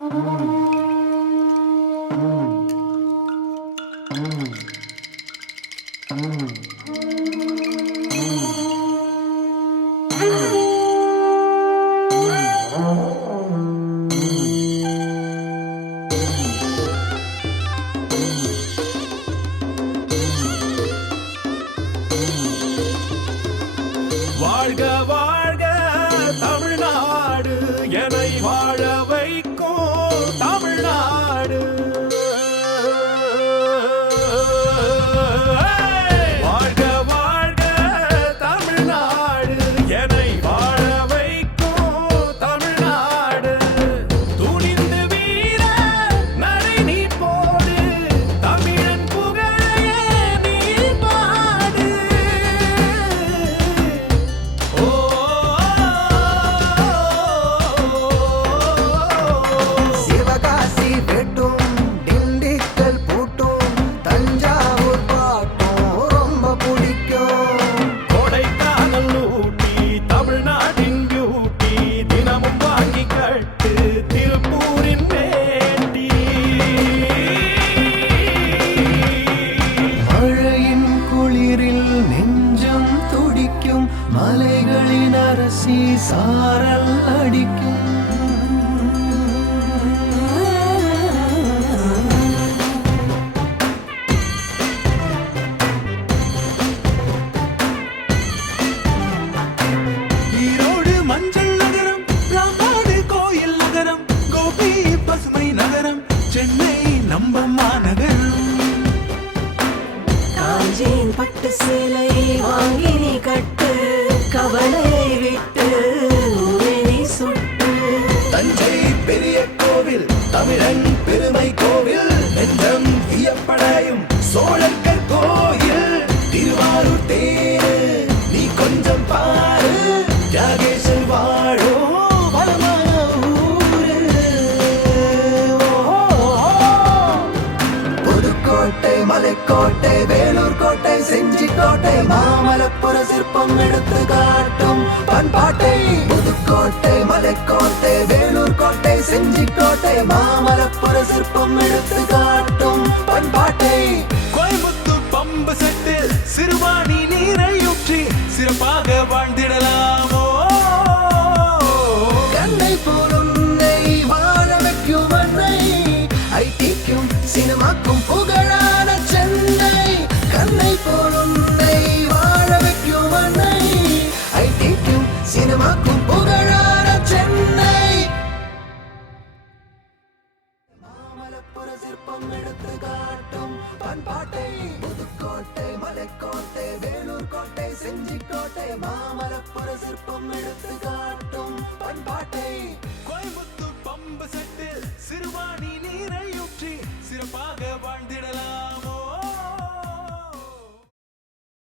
வாழ்க வாழ்க தமிழ்நாடு, என்னை வாழ வைக்கும் தமிழ்நாடு. வாழ்க வாழ்க தமிழ்நாடு, என்னை வாழ வைக்கும் தமிழ்நாடு. துணிந்து வீர நடை நீ போடு, தமிழன் புகழையே நீ பாடு. சிவகாசி வெட்டும், திண்டுக்கல் பூட்டும், தஞ்சாவூர் பாட்டும் ரொம்ப பிடிக்கும். கொடைக்கானல் ஊட்டி தமிழ்நாட்டின் பியூட்டி, தினமும் வாங்கி கட்டு திருப்பூரின் வேட்டி. மழையின் குளிரில் நெஞ்சம் துடிக்கும், மலைகளின் அரசி சாரல் அடிக்கும். ஈரோடு மஞ்சள் நகரம், ராம்நாடு கோயில் நகரம், கோபி பசுமை நகரம், சென்னை நம்ம மாநகரம். காஞ்சியின் பட்டு சேலை வாங்கி நீ கட்டு, கவலையை விட்டு ஊரை நீ சுட்டு. தஞ்சை பெரிய கோவில், தமிழன் பெருமை கோவில், நெஞ்சம் வியப்படையும் சோழர்கள் கோயில். திருவாரூர் தேரு நீ கொஞ்சம் பாரு, தியாகேசன் வாழும் வளமான ஊரு. புதுக்கோட்டை, மலைக்கோட்டை, வேலூர் கோட்டை, செஞ்சி கோட்டை, மாமல்லபுர சிற்பம் எடுத்து காட்டும் பண்பாட்டை. புதுக்கோட்டை, மலைக்கோட்டை, வேலூர் கோட்டை, செஞ்சி கோட்டை, மாமல்லபுர சிற்பம் எடுத்து காட்டும் பண்பாட்டை. கோயம்புத்தூர் பம்பு செட்டில் சிறுவாணி நீரையூற்றி சிறப்பாக வாழ்ந்திடலாமோ. கண்ணை போல் உன்னை வாழ வைக்கும் அன்னை, ஐடிக்கும் சினிமாக்கும் புகழான சென்னை. கண்ணை போல் உன்னை வாழ வைக்கும் அன்னை, ஐடிக்கும் சினிமாக்கும் புகழான சென்னை. மாமல்லபுர சிற்பம் எடுத்து காட்டும் பண்பாட்டை. புதுக்கோட்டை, மலைக்கோட்டை, வேலூர் கோட்டை, செஞ்சி கோட்டை, மாமல்லபுர சிற்பம் எடுத்து காட்டும்